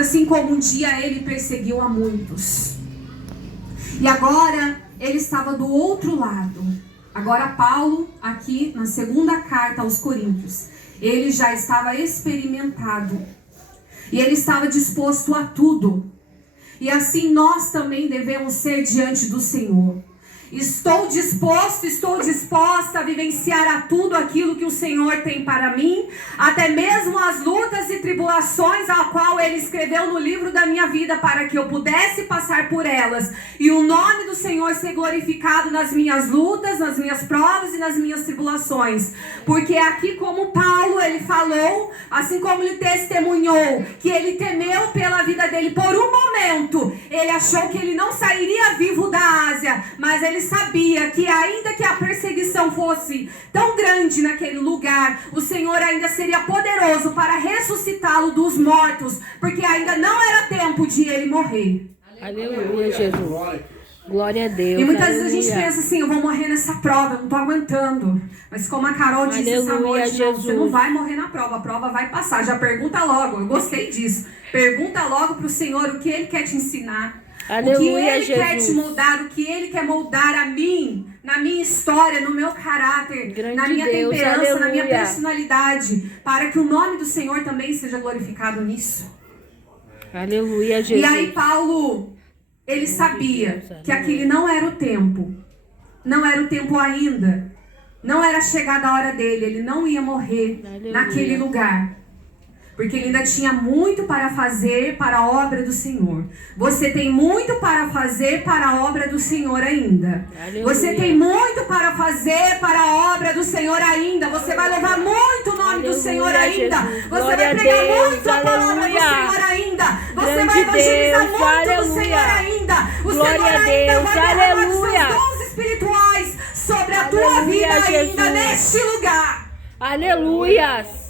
assim como um dia ele perseguiu a muitos. E agora ele estava do outro lado. Agora Paulo, aqui na segunda carta aos Coríntios, ele já estava experimentado. E ele estava disposto a tudo. E assim nós também devemos ser diante do Senhor. Estou disposta a vivenciar a tudo aquilo que o Senhor tem para mim, até mesmo as lutas e tribulações a qual Ele escreveu no livro da minha vida, para que eu pudesse passar por elas, e o nome do Senhor ser glorificado nas minhas lutas, nas minhas provas e nas minhas tribulações. Porque aqui, como Paulo, ele falou, assim como ele testemunhou, que ele temeu pela vida dele por um momento, ele achou que ele não sairia vivo da Ásia, mas ele sabia que ainda que a perseguição fosse tão grande naquele lugar, o Senhor ainda seria poderoso para ressuscitá-lo dos mortos, porque ainda não era tempo de ele morrer. Aleluia, Jesus. Glória a Deus. E muitas vezes a gente pensa assim, eu vou morrer nessa prova, eu não estou aguentando. Mas como a Carol disse essa noite, não, você não vai morrer na prova, a prova vai passar. Já pergunta logo, eu gostei disso. Pergunta logo para o Senhor o que Ele quer te ensinar. Aleluia, o que Ele Jesus. quer te moldar, o que Ele quer moldar a mim, na minha história, no meu caráter, Grande na minha Deus, temperança, aleluia. na minha personalidade, para que o nome do Senhor também seja glorificado nisso. Aleluia, Jesus. E aí Paulo, ele sabia que aquele não era o tempo. Não era o tempo ainda. Não era chegada a hora dele. Ele não ia morrer naquele lugar. Porque ele ainda tinha muito para fazer para a obra do Senhor. Você tem muito para fazer para a obra do Senhor ainda. Aleluia. Você tem muito para fazer para a obra do Senhor ainda. Você vai louvar muito o nome do Senhor ainda. Jesus. Você Glória vai a pregar Deus. muito a palavra do Aleluia. Senhor ainda. Você Grande vai evangelizar Deus. muito Aleluia. do Senhor ainda. O Glória Senhor a ainda Deus. vai derramar os Aleluia. seus dons espirituais sobre a tua Aleluia, vida Jesus. ainda neste lugar. Aleluias.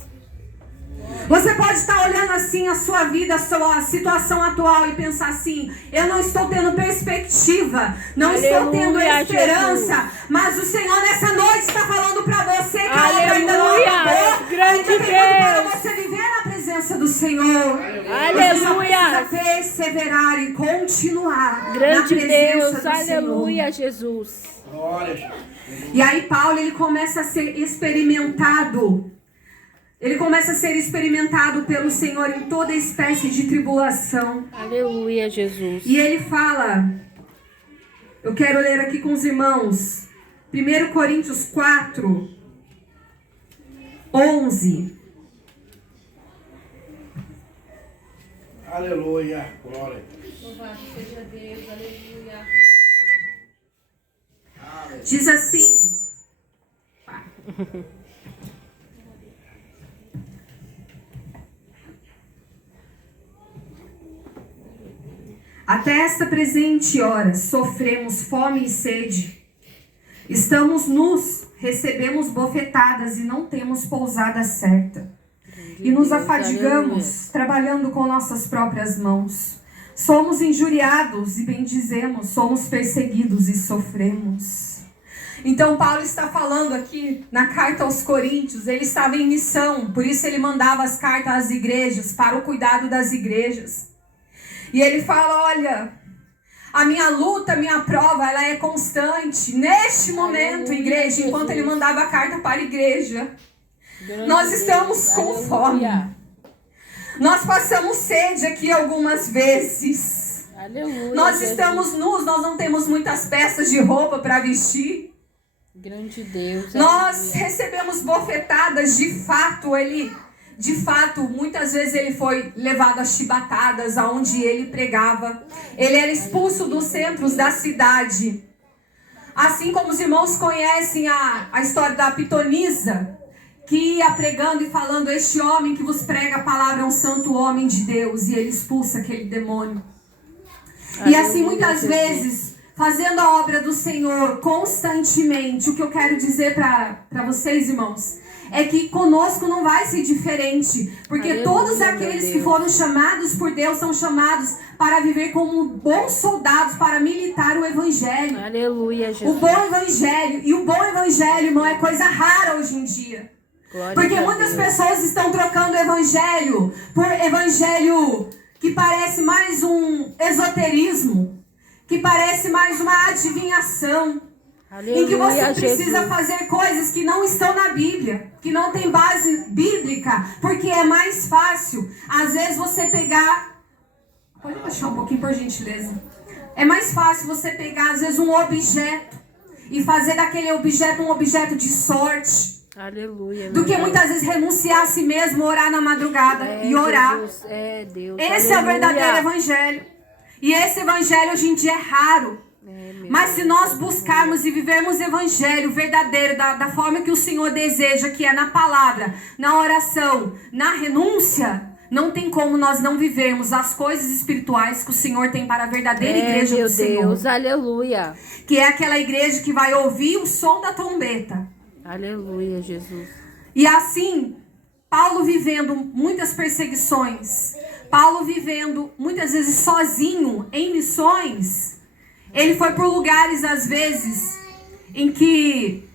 Você pode estar olhando assim a sua vida, a sua situação atual e pensar assim, eu não estou tendo perspectiva, não estou tendo Aleluia, esperança, Jesus. mas o Senhor nessa noite está falando para você que a Aleluia, obra ainda não acabou, grande ainda tem muito para Deus. você viver na presença do Senhor. Aleluia. Você só precisa perseverar e continuar na Grande presença Deus. do Aleluia, Jesus. Senhor. E aí Paulo, ele começa a ser experimentado. Ele começa a ser experimentado pelo Senhor em toda espécie de tribulação. Aleluia, Jesus. E ele fala, eu quero ler aqui com os irmãos, 1 Coríntios 4, 11. Aleluia, glória. Louvado seja Deus, aleluia. Diz assim... Até esta presente hora sofremos fome e sede. Estamos nus, recebemos bofetadas e não temos pousada certa. E nos afadigamos, trabalhando com nossas próprias mãos. Somos injuriados e bendizemos, somos perseguidos e sofremos. Então Paulo está falando aqui na carta aos Coríntios, ele estava em missão, por isso ele mandava as cartas às igrejas, para o cuidado das igrejas. E ele fala, olha, a minha luta, a minha prova, ela é constante. Neste momento, igreja, enquanto ele mandava a carta para a igreja, nós estamos com fome. Nós passamos sede aqui algumas vezes. Aleluia, Nós estamos nus, nós não temos muitas peças de roupa para vestir. Grande Deus. Nós recebemos bofetadas, de fato, muitas vezes ele foi levado a chibatadas aonde ele pregava. Ele era expulso dos centros da cidade. Assim como os irmãos conhecem a história da pitonisa, que ia pregando e falando, este homem que vos prega a palavra é um santo homem de Deus, e ele expulsa aquele demônio. E assim muitas vezes, fazendo a obra do Senhor constantemente, o que eu quero dizer para vocês, irmãos, é que conosco não vai ser diferente, porque Aleluia, todos aqueles meu que Deus. foram chamados por Deus são chamados para viver como bons soldados, para militar o Evangelho. Aleluia, O Jesus. bom Evangelho, e o bom Evangelho, irmão, é coisa rara hoje em dia. Glória Porque a muitas Deus. pessoas estão trocando Evangelho por Evangelho que parece mais um esoterismo, que parece mais uma adivinhação, Aleluia, em que você precisa Jesus. fazer coisas que não estão na Bíblia, que não tem base bíblica, porque é mais fácil, às vezes, você pegar... Pode baixar um pouquinho, por gentileza. É mais fácil você pegar, às vezes, um objeto e fazer daquele objeto um objeto de sorte, Aleluia. do que muitas vezes renunciar a si mesmo, orar na madrugada e orar. Jesus, Deus. Esse é o verdadeiro evangelho. E esse evangelho hoje em dia é raro. Mas se nós buscarmos e vivermos o evangelho verdadeiro, da forma que o Senhor deseja, que é na palavra, na oração, na renúncia, não tem como nós não vivermos as coisas espirituais que o Senhor tem para a verdadeira igreja do Senhor. Deus, aleluia. Que é aquela igreja que vai ouvir o som da trombeta. Aleluia, Jesus. E assim, Paulo vivendo muitas perseguições, Paulo vivendo muitas vezes sozinho em missões, ele foi por lugares às vezes em que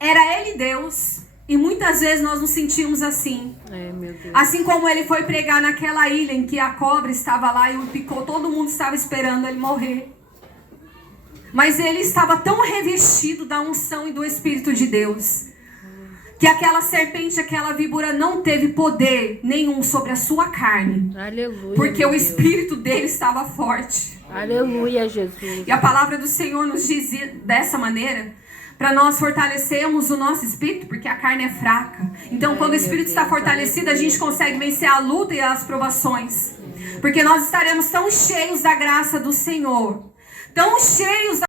era ele Deus, e muitas vezes nós nos sentimos assim. Meu Deus. Assim como ele foi pregar naquela ilha em que a cobra estava lá e o picou, todo mundo estava esperando ele morrer. Mas ele estava tão revestido da unção e do Espírito de Deus, que aquela serpente, aquela víbora não teve poder nenhum sobre a sua carne. Aleluia. Porque o Deus. Espírito dele estava forte. Aleluia, Jesus. E a palavra do Senhor nos diz dessa maneira, para nós fortalecermos o nosso espírito, porque a carne é fraca. Então, quando o espírito está fortalecido, a gente consegue vencer a luta e as provações. Porque nós estaremos tão cheios da graça do Senhor, tão cheios